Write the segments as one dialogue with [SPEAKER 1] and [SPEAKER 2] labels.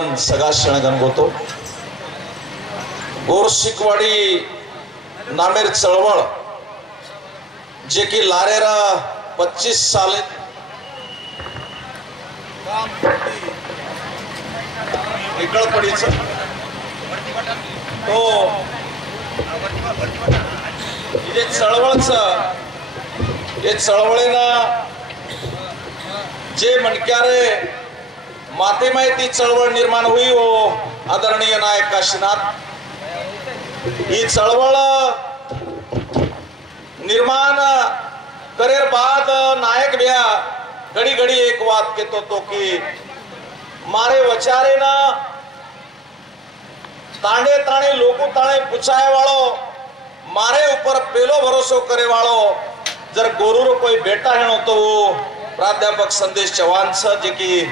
[SPEAKER 1] बंद सगळा क्षण गणगोतो. गोरशिकवाडी नामेर चळवळ जे की लारेरा पच्चीस साले निकळपडीच तो जे चळवळच हे चळवळीनं जे मणक्यारे मातेमाहिती चळवळ निर्माण होई हो आदरणीय नायक काशीनाथ. ही चळवळ निर्माण करेर बाद नायक भ्या घडी घडी एक वाद केतो तो की मारे वचारे ना. तांडे ताणे लोको ताणे पुछाय वाळो मारे ऊपर पेलो भरोसो करे वाळो. जर गोरूरो कोई बेटा हेणो तो प्राध्यापक संदेश चव्हाण सर जी की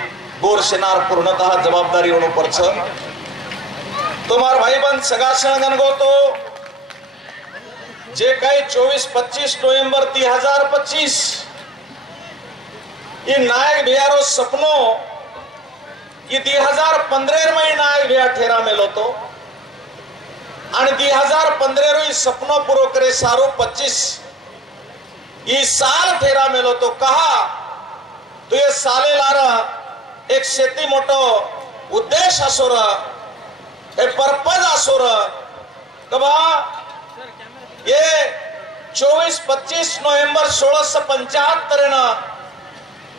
[SPEAKER 1] गोर सेनार पूर्णतः जबाबदारी होणं पर तुम्हार तो मार भाई बंद सगळा क्षण गणगोतो. जे काही चोवीस पच्चीस नोव्हेंबर ती हजार पच्चीस. ये नायक भैयारो सपनो की दी हजार पंद्रह में नायक भैया ठेरा मेलो तो आणि दी हजार पंद्रह रो सपनो पूरो करे सारो पच्चीस. ई साल ठेरा मेलो तो कहा? तो ये साले लारा एक शेती मोठो उद्देश असो र हे पर्पज असो र कबा ये चोवीस पच्चीस नोव्हेंबर सोळाशे पंच्याहत्तर न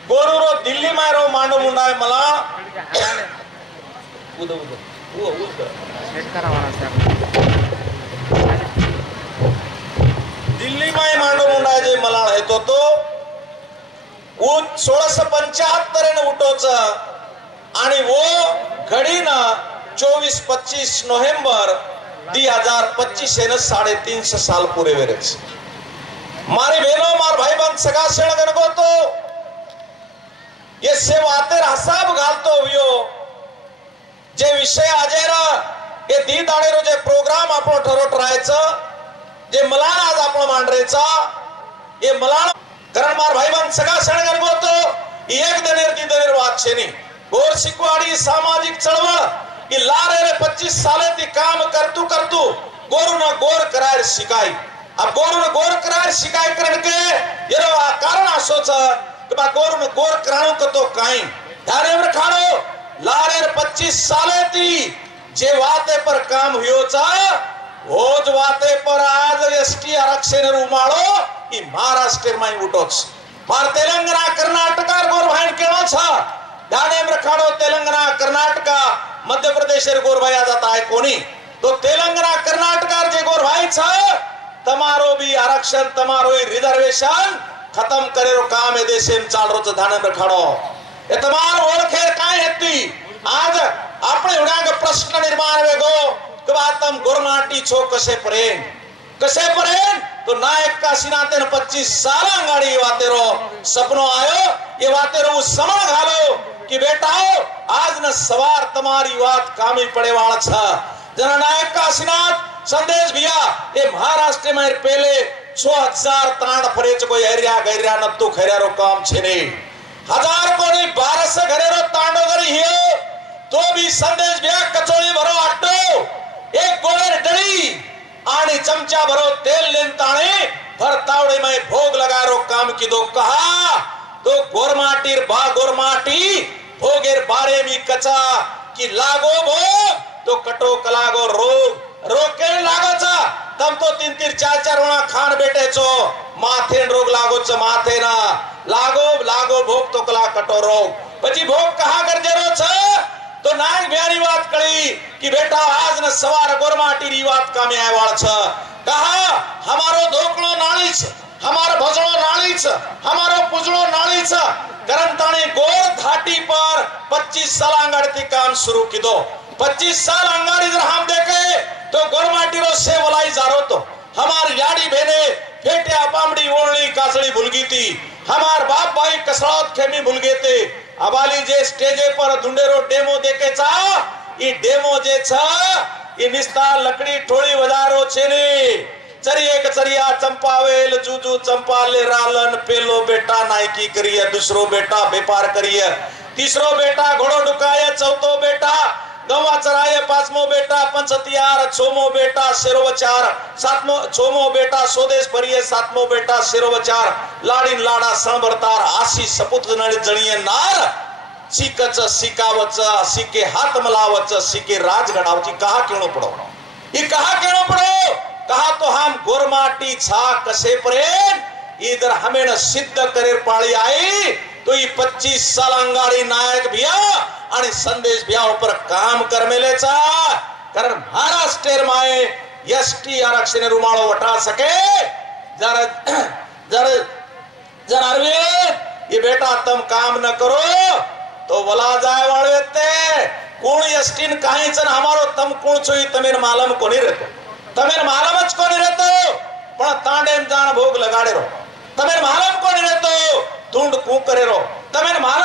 [SPEAKER 1] गोरुरो दिल्ली मायरो मांडू मुंडाय मला. उद उद. दिल्ली माय मांडू मुंडाय जे मला येतो तो ऊन सोळाशे पंच्याहत्तर न उठोच आणि वो घडी चोवीस पच्चीस नोव्हेंबर दी हजार पच्चीस न साडे तीनशे साल पुरे वेरेच मारी बहनों मार भाई बंद सगा सेण गणगो तो ये सेवा वातेर हसाब घालतो हुयो जे विषय आजेर हे दी दाडेरो जे प्रोग्राम आपण ठरवत राहायचं जे मलाण आज आपण मांडरेचा हे मलाण कारण मार भाईबान सगळा सण गरबवतो एक दनेर ती दनेर वादशेनी गोर शिकवाडी सामाजिक चळवळ. की लारे रे पच्चीस साले ती काम करतू करतू गोरु न गोर कराय शिकाई अब न गोर कराय शिकाई करण के? ये कारण आशोच? की बा गोरू न गोर कराणो करतो तो काई धारे में खाणो लारे रे पच्चीस साले ती जे वाते पर काम हुयोचा होज वाते पर आज एसटी आरक्षण रुमाळो ही महाराष्ट्र माई उठोच. मार तेलंगणा कर्नाटका गोर भाईन केला छाने रखाडो तेलंगणा कर्नाटका. मध्य प्रदेश गोर भाया जाता है कोणी? तो तेलंगणा कर्नाटका जे गोर भाई तमारो भी आरक्षण तमारो ही रिजर्वेशन खतम करे रो काम है देश में चाल रो धानेम रखाडो ये तमार ओळखेर काय हेती आज आपण उडांग प्रश्न निर्माण वेगो. कबातम गोरनाटी छो कसे प्रेम कसे परे? तो नायक का सिना तेन पच्चीस सारा गाड़ी वाते रो सपनो आयो ये वाते रो उस समय घालो कि बेटाओ आज न सवार तमारी वात कामी पड़े वाला था जना नायक का सिना संदेश भिया ये महाराष्ट्र में पहले छो हजार तांड फरेच को एरिया गैरिया न तू खेरा रो काम छेने हजार को बारस बारह घरे रो तांडो करी हियो तो भी संदेश भिया कचोली भरो आटो. एक गोले डड़ी आणि चमचा भरो तेल लेन ताणे भरतावड़े में भोग लगा रो काम की दो कहा। तो गोरमाटीर बा गोरमाटी भोगेर बारे मी कचा कि लागो भो तो कटो कलागो रोग। रोग के लागो चा। तम तो तीन तीन चार चार वना खान बेटे चो। माथे रोग लागो चो माथे ना। लागो लागो भोग तो कला कटो रोग। पची भोग कहा कर जरो छा तो नाही म्यारी बात कड़ी कि बेटा आज न सवार गोरमाटी री बात का में आए वाल छ. कहा? हमारो धोकड़ो नाली छ हमारो भजड़ो नाली छ हमारो पुजड़ो नाली छ करंताणी गोर घाटी पर 25 साल आंगड़ थी काम शुरू की दो साल आंगड़ इधर हम देखे तो गोरमाटी रो से बोलाई जारो तो हमार याड़ी बहने फेटे अपामड़ी ओढ़ली कासड़ी भूल गई हमार बाप भाई कसरौत खेमी भूल गए अबाली जे स्टेजे पर धुंडेरो डेमो देखे छा ई डेमो जे छा ई निस्ता लकड़ी ठोड़ी वजारो छे ने चरिए कचरिया चंपावेल जूजू चंपा ले रालन पेलो बेटा नाइकी करिए दूसरो बेटा व्यापार करिए। तीसरो बेटा घोडो डुकाय चौथो बेटा गवा चराय पाचमो बेटा पंचतियार छोमो बेटा सिरोवचार सातमो छोमो बेटा स्वदेश परिये सातमो बेटा सिरोवचार लाडीन लाडा सणभरतार आशी सपुत जणीये नार शिकच सिकावच सिके हात मलावच सीके राज घडावची कहा केणो पडो? ही कहा केणो पडो? कहा तो हम गोरमाटी छा कसे प्रेम इधर हमें सिद्ध करेर पाळी आई तो ही पच्चीस साल अंगाडी नायक भैया आणि संदेश बिहावर काम करमेलेचा कारण महाराष्ट्र माये एस टी आरक्षण रुमाळो वटा सके जर जर जर अरविंद ये बेटा तम काम न करो तो वला जाय वाळवे ते कोण एस टीन काहीच न हमारो तम कोण चोई तमेर मालम कोणी रहतो तमेर मालमच कोणी रहतो पण तांडेम जाण भोग लगाडे रो तमेर मालम कोणी रहतो धुंड कू करे रो तमेर मालम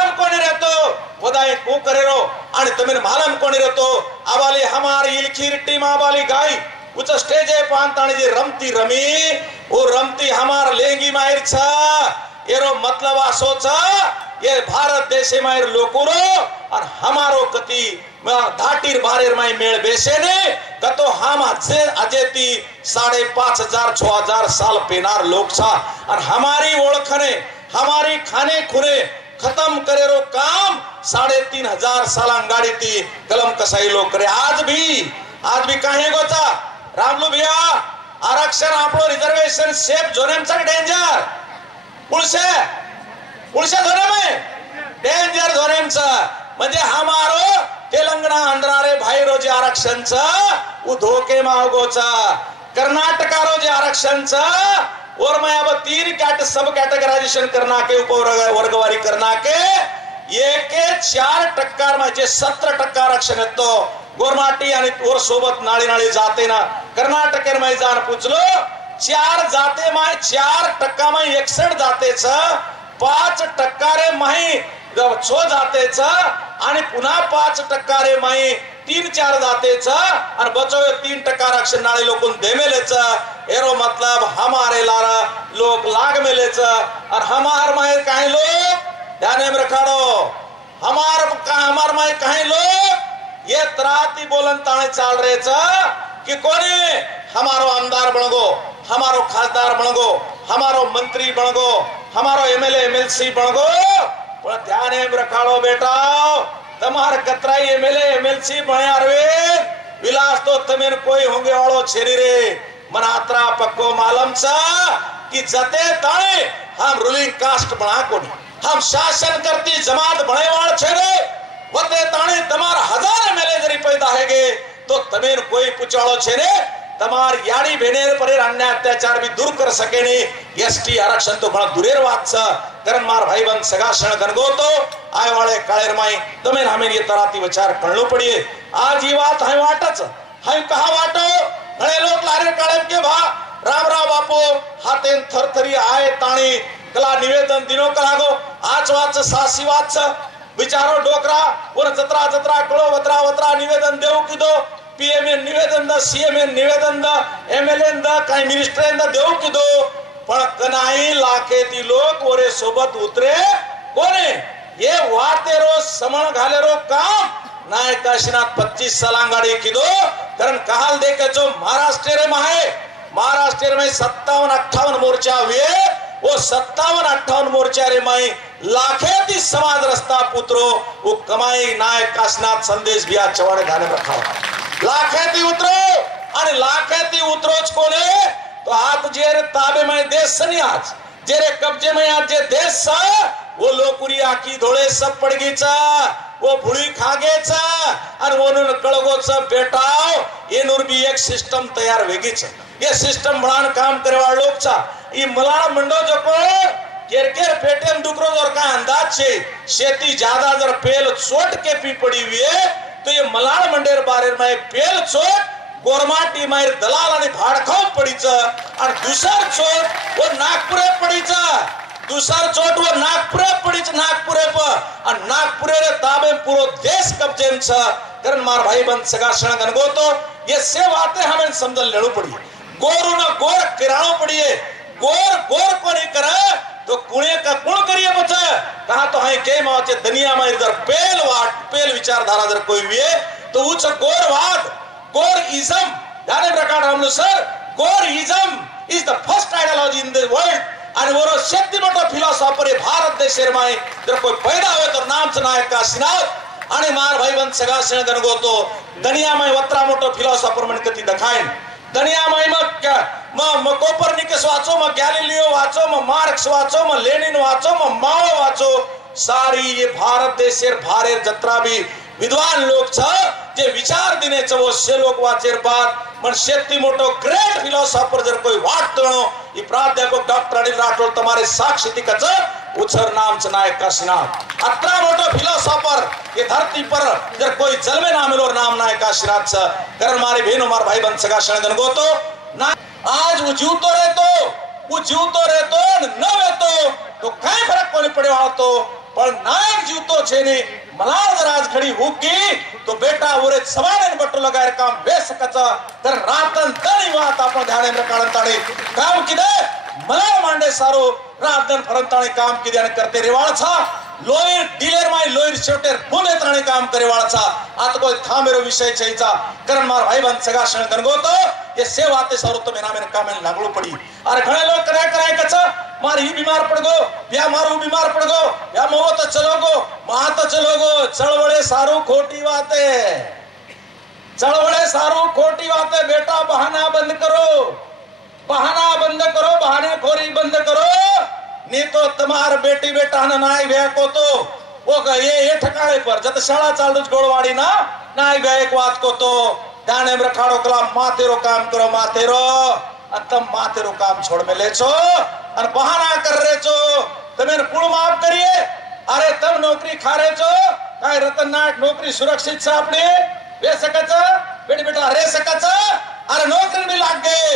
[SPEAKER 1] ખોદાઈ કુ કરે રો आणि તમેર માલમ કોની રહેતો આવાલી હમારી ઇલખી ટીમ આવાલી ગાય ઉચ્ચ સ્ટેજે પાંતાણી જે રમતી રમી ઓ રમતી હમાર લેંગી માહિર છ એરો મતલબ આસો છ ये भारत देशे मायर लोकोरो और हमारो कती धाटीर बारेर माय मेळ बेसेने कतो हम अजे अजेती साडे पाच हजार छ हजार साल पेनार लोक छा और हमारी ओळखने हमारी खाने खुने खत्म करे रो काम। साडे तीन हजार साल गाडी ती कलम कसाई लोग करे। आज भी आज भी काहे गोचा। रामलू भैया आरक्षण आपलो रिजर्वेशन सेफ जोनेमचा डेंजर पुळसे पुढच्या में डेंजर धोरणच म्हणजे हमारो तेलंगणा आंध्रा रे भाई रोजी आरक्षणचं उ धोके मागोच कर्नाटका रोजी आरक्षणचं और मैं अब तीन कैट सब कैटेगराइजेशन करना के उप वर्गवारी करना के एक चार टक्का म्हणजे सतरा टक्का आरक्षण येतो गोरमाटी आणि तोर सोबत नाळी नाळी जाते ना कर्नाटकेर मै जाण पुचलो चार जाते माय चार टक्का माय एकसठ जातेच पाच टक्का रे माही छो जातेच आणि पुन्हा पाच टक्का रे माही तीन चार जातेच आणि बचो तीन टक्का आरक्षण नाळे लोकून देमेलेच. एरो मतलब हमारे लारा लोक लाग मेलेच और हमार माय काही लोक? ध्याने में रखाडो. हमार का हमार माय काही लोक? ये त्राती बोलन ताणे चाल रहे छ कि कोने हमारो आमदार बनगो हमारो खासदार बनगो हमारो मंत्री बनगो हमारो एमएलए एमएलसी बनगो. पण ध्यान में रखाड़ो बेटा. तमार कतराई एमएलए एमएलसी भय अरवे विलास तो तमेन कोई होंगे वालो छेरी रे मनात्रा पक्को मालम सा कि जते ताने हम रूलिंग कास्ट बना को हम शासन करती जमात बड़े वाल छेरे। वते ताने तमार हजार एमएलए जरी पैदा हैगे तो तमेन कोई पुचाड़ो छेरे। तमार याडी भेनेर परे अन्याय भी दूर कर सके नहीं आरक्षण तो बड़ा दुरेर वात सा। કારણ માર ભાઈબંધ સગાશણ ગણગો તો આય વાળે કાળેર માઈ તમે હમે ये તરાતી વિચાર કરણું પડીએ આ જી વાત હೈ વાટ જ હೈ કહા વાટો ઘણે લોક લારે કાળેમ કે ભા રામ રામ બાપો હાથેન થરથરી આય તાણી કલા નિવેદન દિનો કલાગો આચ વાત છે સાસી વાત છે બિચારો ડોકરા ઓર જતરા જતરા કળો વતરા વતરા નિવેદન દેવું કીધો પીએમ નિવેદન દ સીએમ નિવેદન દ એમએલએ દ કઈ મિનિસ્ટર દ દેવું કીધો नाही लाखेती लोक ओरे सोबत उतरे. कोणे? ये वाते रो समण घाले रो काम. नाही काशीनाथ पच्चीस सलांगाड़ी किदो कारण कहल देखो जो महाराष्ट्र रे माहे. महाराष्ट्र में सत्तावन अठ्ठावन मोर्चा हुए. वो सत्तावन अठावन मोर्चा रे माई लाखेती समाज रस्ता पुत्रो वो कमाई नायक काशनाथ संदेश बिया चवाड़े घाने रखा लाखेती उतरो. आणि लाखेती उतरोच कोने तो हात जेर ताबे में देश सनी आज जेरे कब्जे में आज जे देश सा वो लोकुरी आकी धोळे सब पडगीचा वो भुळी खागेचा आणि म्हणून कळगोचा बेटाव येनूर बी एक सिस्टम तयार वेगीच ये सिस्टम बनान काम करे वाळ लोकचा ई मलाळ मंडो जको केर केर पेटेम दुकरो जोर का अंदाज छे शेती ज्यादा जर पेल चोट के पी पड़ी हुई है तो ये मलाळ मंडेर बारे में पेल चोट गोरमाटी मायर दलाल आणि भाडखाव पडीच आणि दुसर चोट व नागपुरे पडीच. दुसर चोट व नागपुरे पडीच नागपुरे प. आणि नागपुरे रे ताबे पुरो देश कब्जे छ कारण मार भाई बंद सगा क्षण गनगो तो ये से बातें हमें समझ लेणो पड़ी. गोर न गोर किराणो पड़िए गोर गोर को नहीं करे तो कुणे का कुण करिए बचा कहा तो है के माचे दुनिया में इधर पेल वाट पेल विचारधारा जर कोई भी है तो उच्च गोरवाद गोरिज्म ध्यान रखा Ramlo sir Gorism is the first ideology in the world आणि बरोबर शेती मोठा फिलॉसॉफर आहे भारत देशेरमाय जर कोई पैदा होय तर नामचं नायक काशीनाथ आणि मार भाईबंद सगळा सण गणगोतो दनियामय वत्रा मोठो फिलॉसॉफर म्हण कधी दखाईन दनियामय मग क्या- मग मग कोपरनिकस वाचो मग गॅलिलिओ वाचो मग मार्क्स वाचो मग लेनिन वाचो मग माओ वाचो। सारी ये भारत देशेर भारेर जत्रा भी विद्वान लोक छ जे विचार दिने छ वो से लोक वाचेर बात मन शेती मोटो ग्रेट फिलोसॉफर जर कोई वाट तणो ई प्राध्यापक डॉक्टर अनिल राठोड तुम्हारे साक्षी तिकच उछर नाम छ नायक का अत्रा मोटो फिलोसॉफर ये धरती पर जर कोई जलवे ना मिलो नाम नायक का छ। कारण मारे बहनों मार भाई बन सका शरण गो तो ना आज वो जीवतो रहतो वो जीवतो रहतो न रहतो तो काय फरक कोणी पडे वाळतो પણ નાયક જીવતો છે ને મલાળ રાજ ખડી હુકી તો બેટા ઓરે સવારે બટ્ટો લગાય કામ બે સકચા तर રાતન તની વાત આપણ ધ્યાને રકાળન તાડે કામ કિદે મલાળ માંડે સારો રાતન ફરંતાણે કામ કિદે અને કરતે રેવાળ છા लोयर डिलेर माय लोयर शेवटेर. पुणे त्राणे काम करे वाळचा. आता कोई थांबेरो विषय चैचा. करण मार भाई बंद सगा शण गणगोतो. ये सेवा ते सारो तो मेना मेन कामेन लागलो पडी. अरे घणे लोग कराय कराय कच मार ही बीमार पड़ गो या मारू बीमार पड़ गो या मोह तो चलो गो मा तो चलो गो चळवळे सारू खोटी वाते. चळवळे सारू खोटी वाते. बेटा बहाना बंद करो. बहाना बंद करो. बहाने खोरी बंद करो. नी तो तुम्हार बेटी बेटा नाही भ्या को तो वो ठकाळे पर जत शाळा चालूच गोळवाडी ना नाय भ्या एक वात कोतो. ध्याने रखाड़ो कला माथे रो काम करो माथे रो तम माथे रो काम छोड़ में ले छो अन बहाना कर रहे छो तमे कुल माफ करिए. अरे तम नौकरी खा रहे छो काय रतन नायक नौकरी सुरक्षित छ अपने वे सकच बेटी बेटा रे सकच. अरे नौकरी भी लाग गए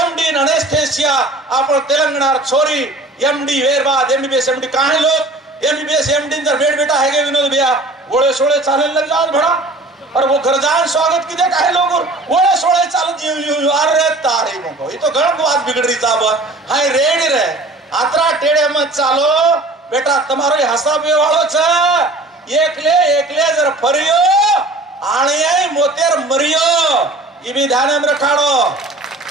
[SPEAKER 1] एमडी अनेस्थेसिया आपण तेलंगणार छोरी. एमडी वेरबाद एमबीबीएस एमडी काय लोक? एमबीबीएस एमडी जर बेट बेटा है विनोद भैया गोळे सोळे चालेल लग जाओ भड़ा और वो घर स्वागत की देखा है लोग गोड़े सोले चालत जीव जीव यू अरे तारे मको ये तो गलत बात बिगड़ रही साहब हाय रेड रे आतरा टेढ़े मत चालो बेटा तुम्हारो हसा एक छ एकले एकले जर फरियो आणियाई मोतेर मरियो इबी ध्यान में रखाड़ो।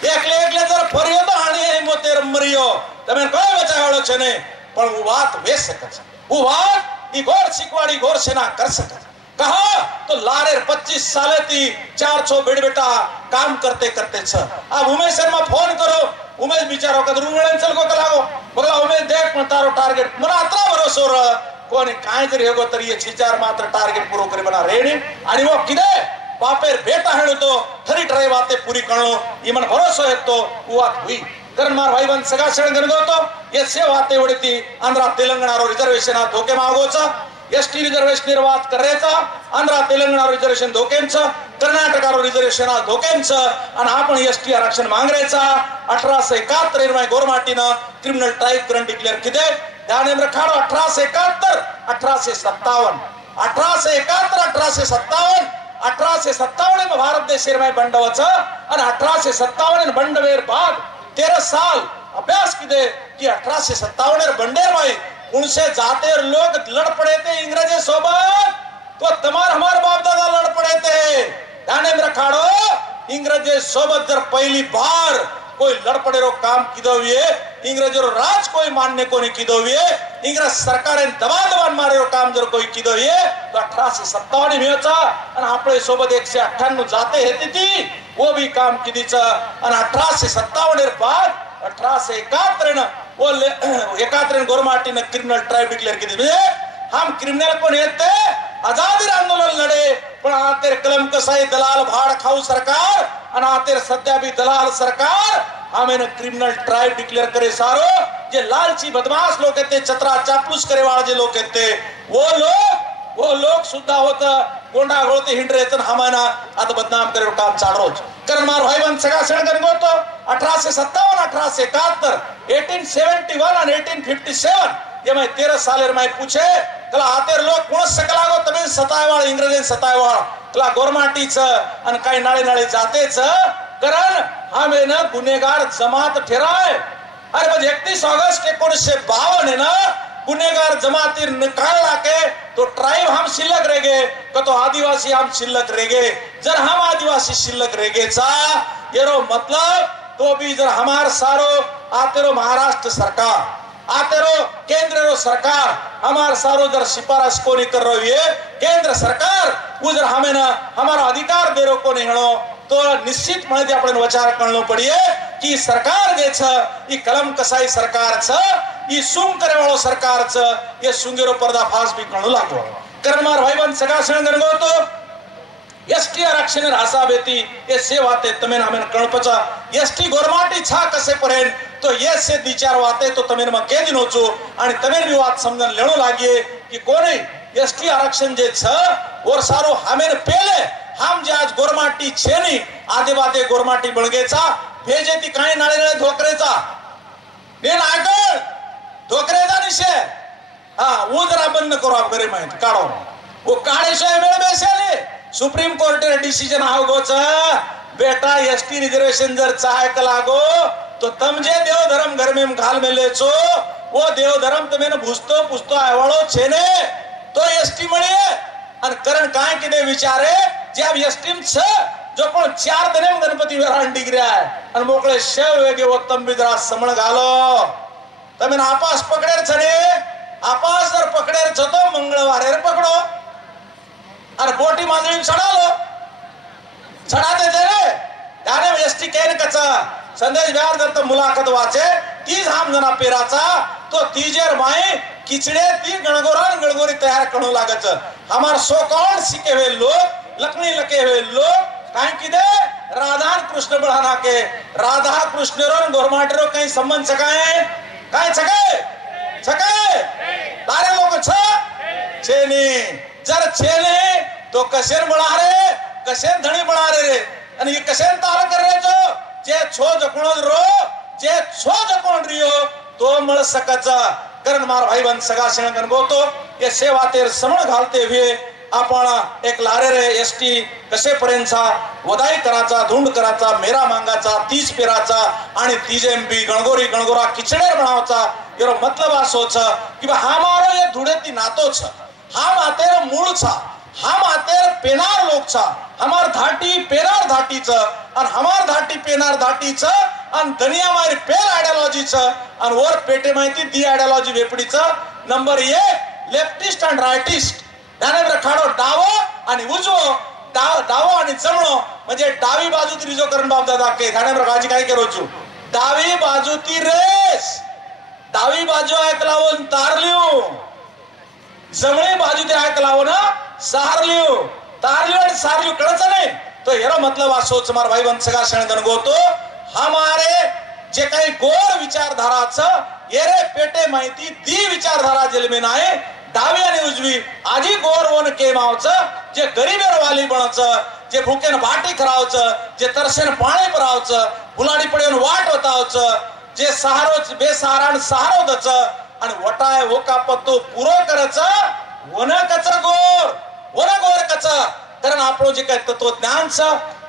[SPEAKER 1] एकले एकले जर फरियो तो आणियाई मोतेर मरियो। તમે કોઈ બચાવ્યો છે ને પણ હું વાત વેચ શકે છે હું વાત ઈ ઘોર શીખવાડી ઘોર સેના કર શકે છે कहा तो लारे 25 साले थी चार छो बेड बेटा काम करते करते छ अब उमेश शर्मा फोन करो उमेश बिचारो कदर उमेश चल को कलागो बगला उमेश देख पण तारो टार्गेट मला अत्रा भरोसो र कोणी काय जरी हेगो तरी ये छिचार मात्र टार्गेट पूरो करे बना रेडी आणि वो किदे बापेर बेटा हेणो तो खरी ट्राय बाते पूरी करणो ई मन भरोसो येतो उवात हुई कारण मार भाई सगळा शेण गणगवतो ये सेवा तेवढे ती आंध्रा तेलंगणा रिझर्वेशन धोके मागोचा एसटी रिझर्वेशन वाद करायचा. आंध्रा तेलंगणा रिझर्वेशन धोक्यांचं. कर्नाटकावर रिझर्वेशन धोक्यांचं. आणि आपण एसटी आरक्षण मागण्याचा. अठराशे एकाहत्तर निर्माय गोरमाटीनं क्रिमिनल ट्राईब करंट डिक्लेअर किती? त्याने खाडो अठराशे एकाहत्तर अठराशे सत्तावन्न. अठराशे एकाहत्तर अठराशे सत्तावन्न. अठराशे सत्तावन्न भारत देश निर्माय बंडवच. आणि अठराशे सत्तावन्न बंडवेर बाद तेरह साल अभ्यास किदे की अठराशे सत्तावन बंडेर माई उनसे जाते लोग लड़ पड़े थे इंग्रजी सोबत. तो तमार हमार बाप दादा लड़ पड़े थे ध्यान में रखाड़ो इंग्रजी सोबत जर पहली बार कोई लड़ पड़े रो काम किदो हुए इंग्रजी रो राज कोई मानने को नहीं किदो हुए इंग्रज सरकार दबा दबान मारे रो काम जर कोई किदो हुए तो अठराशे सत्तावन्न में होता अन आपले सोबत एक एकशे अठ्ठ्याण्णव जाते हेती ती वो भी काम किदीचं आणि सत्तावन सत्तावन्न बाद अठराशे एकाहत्तर वो एकाहत्तर गोरमाटी आजादीर आजादी आंदोलन लढे पण आतेर कलम कसाई दलाल भाड खाऊ सरकार आणि आतेर सध्या भी दलाल सरकार हम क्रिमिनल ट्राइब डिक्लेअर करे सारो जे लालची बदमाश लोक येते चत्रा चापूस करेवाळ जे लोक येते वो लोक वो लोक सुद्धा होत गोंडा गोळते हिंडरे येतात हमायना आता बदनाम करे काम चालरोच कारण मार भाई बंद सगळा सण गण अठराशे सत्तावन्न अठराशे एकाहत्तर एटीन सेव्हन्टी वन आणि एटीन फिफ्टी सेव्हन ये मैं तेरा साल मैं पूछे कला हातेर लोक कोणच सकलागो तुम्ही सतायवाळ इंग्रजीन सतायवाळ कला अनकाई नाले नाले जाते नाळे जातेच हमें ना गुनेगार जमात ठेराय अरे म्हणजे एकतीस ऑगस्ट एकोणीसशे बावन ना गुनेगार जमातीर निकाल लाके तो ट्राइब हम शिल्लक रेगे का तो आदिवासी हम शिल्लक रेगे जर हम आदिवासी शिल्लक रेगेचा येरो मतलब तो भी जर हमार सारो आतेरो महाराष्ट्र सरकार। आतेरो केंद्र रो सरकार हमार सारो जर सिफारिश कोनी कर रही है केंद्र सरकार वो जर हमें ना हमारा अधिकार दे रो कोनी हणो तो निश्चितपणे ते आपण विचार करणं पडिये की सरकार जे छ ई कलम कसाई सरकार छ ई सुंग करे वाळो सरकार छ ये सुंगेरो पर्दाफाश भी करणं लागो कारण मार भाईबंद सगळा सण गणगो तो ಎಸ್ಟಿ ಆರಕ್ಷಣ ರಾಸಾಬೇತಿ ये सेवाते तमें हमें कणपचा एसटी गोरमाटी छा कसे पर्यंत तो ये से विचार वाते तो तमें मग के दिन होचो आणि तमें भी वात समजन लेणो लागिये की कोणी एसटी आरक्षण जे छ और सारो हमें पेले हम जे आज गोरमाटी छे नी आदे बादे गोरमाटी बळगेचा भेजे ती काही नाळे नाळे धोकरेचा. ने नागळ धोकरेचा निशे हा वो जरा बंद करो आप घरी माहिती काढो वो काढेशिवाय वेळ बेसेले सुप्रीम कोर्ट डिसिजन आवगोच बेटा एसटी रिजर्वेशन जर चाहे लागो तो तमजे देव धर्म घर में घाल मेले छो वो देव धर्म तुम्हें भुजतो पुजतो आवाळो छेने तो एसटी મળે અને કરણ કાંઈ કીધે વિચારે જે આ એસટી छ जो पण चार दिने गणपती विराण डिग्री आहे आणि मोकळे शेव वेगे उत्तम बिद्रा समण घालो તમે આપાસ પકડેર છે ને આપાસ જર પકડેર છો તો મંગળવારે પકડો અને બોટી માંદણી ચડાલો ચડાતે દે રે त्याने एसटी केन कचा संदेश व्यार दत्त मुलाखत वाचे. तीच हाम जना पेराचा तो तीजेर माई किचडे ती गणगोरा आणि गणगोरी तयार करू लागत हमार सो कौन सिके हुए लोग लकड़ी लके हुए लोग काय किदे राधा और कृष्ण बढ़ाना के. राधा कृष्ण रो गोरमाटे रो कहीं संबंध सकाए काय सकाए सकाए तारे लोग छ? छेनी. जर छेने तो कशेर बळा रे? कशेर धणी बळा रे रे? आणि हे कशेर तार कर रे जो? जे छो जकोण रो जे छो जकोण रियो तो मळ सकाचा कारण मार भाई बंद सगा शेण गणगोतो ये सेवा तेर समण घालते हुए आपण एक लारे रे एसटी कसे पर्यंतचा वदाई कराचा धुंड कराचा मेरा मांगाचा तीज पेराचा आणि तीज एम बी गणगोरी गणगोरा किचडेर बनावचा એનો મતલબ આ શો છે કે ભાઈ હામારો એ ધૂળેતી નાતો છે હામ આતેર મૂળ છે હામ આતેર પેનાર લોક છે હમાર आणि हमार धाटी पेनार धाटीच आणि धनिया मायर पेल च आणि वर पेटे माहिती दी आयडियोलॉजी वेपडीच. नंबर एक लेफ्टिस्ट अँड रायटिस्ट ज्ञानेंद्र खाडो डावो आणि उजवो डाव डावो आणि जमणो. म्हणजे डावी बाजू ती रिजो करण बाबत दाखले. ज्ञानेंद्र काळजी काय करोचू डावी बाजू ती रेस. डावी बाजू आयक लावून तारलिव. जमणी बाजू ती आयक लावून सारलिव. तारलिव आणि सारलिव कळच नाही. तो हेरो मतलब आ सोच मार भाई बंद सगळा क्षण गणगोतो हमारे जे काही गोर विचारधाराचं येरे पेटे माहिती दी विचारधारा जलमे नाही डावी आणि उजवी आजी गोर वन के मावच जे गरीबेर वाली बनावचं जे भूकेन वाटी खरावच जे तरसेन पाणी भरावचं बुलाडी पडेन वाट वतावचं जे सहारो बेसहारा सहारो दच आणि वटाय ओका पत्तो पुरो करच वन कच गोर वन गोर कच कारण आपण जे काही तत्वज्ञान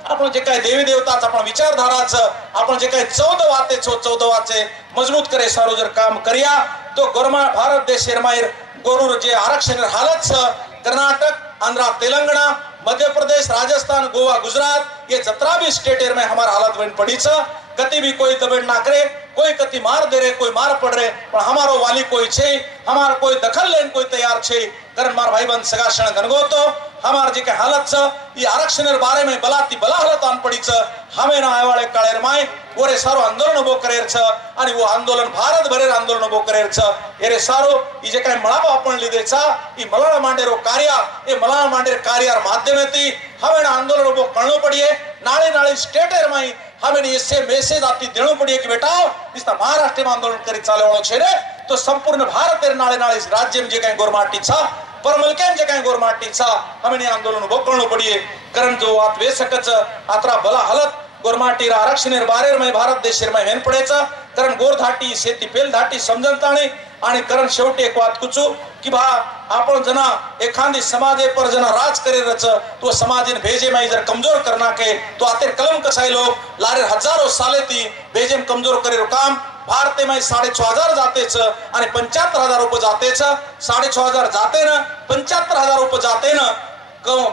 [SPEAKER 1] आपण जे काही देवी देवताच आपण विचारधाराच आपण जे काही चौद वाचे छो चौद वाचे मजबूत करे सारो जर काम करिया तो गोरमा भारत देश शर्माईर गोरूर जे आरक्षण हालत छ कर्नाटक आंध्रा तेलंगणा मध्य प्रदेश राजस्थान गोवा गुजरात ये जतरा भी स्टेट में हमारा हालत बन पड़ी छ कति भी कोई दबेड़ ना करे कोई कति मार दे रहे कोई मार पड़ रहे पर हमारो वाली कोई छे हमार कोई दखल लेन कोई तैयार छे। करण मार भाई बन सगा क्षण गनगो तो हमार जी के हालत छ ई आरक्षण रे बारे में बलाती बला हालत आन पड़ी छ हमें ना वाले काळेर माई ओरे सारो आंदोलन उभो करेर छ आणि वो आंदोलन भारत भरेर आंदोलन उभो करेर छ एरे सारो ई जे काय मळावा आपण लिदेचा ई मळावा मांडेरो कार्य ए मळावा मांडेर कार्यार माध्यमेती हमें आंदोलन वो करने पड़िए नाले नाले स्टेट में ही हमें ये से वैसे दाती देने पड़िए कि बेटा इस तरह महाराष्ट्र में आंदोलन करी चाले वालों छेरे तो संपूर्ण भारत नाले नाले इस राज्य में जगह गोरमाटी छा पर मलके जे जगह गोरमाटी छा हमें ये आंदोलन वो करने पड़िए करन जो आप वे सकत आत्रा भला हलत गोरमाटी रा राक्षस निर्बारेर में भारत देश में हेन पढ़े था करन गोर धाटी सेती पेल धाटी समझता आणि आने करन शोटे एक वात कुछ की भा आपण जना एखादी समाजे पर जना राज करे रच तो समाजीन भेजे माई जर कमजोर करना के तो आतेर कलम कसाई लोग लारे हजारो साले ती भेजेम कमजोर करे काम भारते में साडे छो हजार जातेच आणि पंच्याहत्तर हजार रुपये जातेच. साडे छो हजार जाते ना पंच्याहत्तर हजार रुपये जाते ना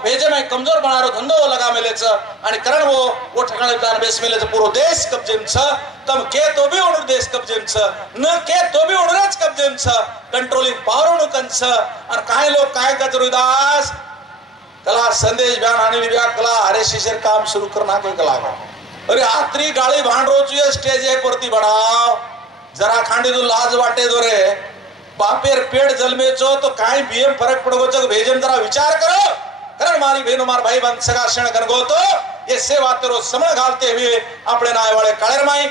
[SPEAKER 1] भेजे में कमजोर बनारो धंदो लगा मिले छ आणि कारण वो वो ठिकाणी बेस मिले छ देश कब्जेम छ के तो भी उणर देश कब्जेम छ? न के तो भी उणरच कब्जेम छ कंट्रोलिंग पावर उणु कंछ आणि काही लोक काय करत दास कला संदेश बयान आणि व्या कला अरे शिशर काम शुरू करना के कला अरे आत्री गाळी भांड रोचुये स्टेज एक परती बढ़ाव जरा खांडी तू लाज वाटे दो रे। बापेर पेट जलमे चो तो काय बीएम फरक पडगो? चो भेजन जरा विचार करो। कारण मारी बहनो मार भाई बंद सगा क्षण गणगो तो ये सेवा करो समण घालते हुए अपने नाय वाले कलर माई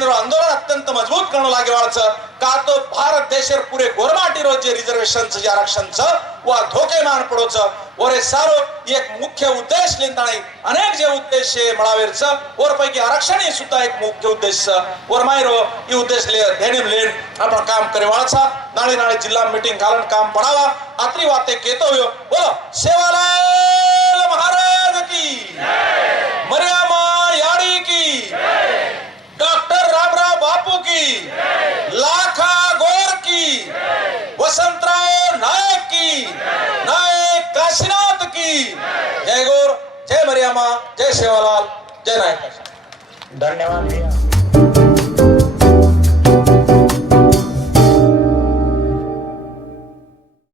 [SPEAKER 1] रो आंदोलन अत्यंत मजबूत करण लागे वाच का तो भारत देश पुरे गोरमाटी रो जे रिजर्वेशन जे आरक्षण छ वा धोखे मान पड़ो छ ओरे सारो एक मुख्य उद्देश लिंदाणी अनेक जे उद्देश छे मळावेर छ और पैकी आरक्षण ही सुद्धा एक मुख्य उद्देश छ और मायरो ई उद्देश ले धेणी लेन आपण काम करे वाला छ नाळे नाळे जिल्हा मीटिंग घालन काम पडावा. आत्री वाते केतो हो बोलो सेवालाय की। मरियामा याडी की। डॉक्टर रामराव बापू की। लाखा गोर की। वसंतराव नायक की। नायक काशीनाथ की। जय गोर जय मरियामा जय सेवालाल जय नायक
[SPEAKER 2] धन्यवाद भैया।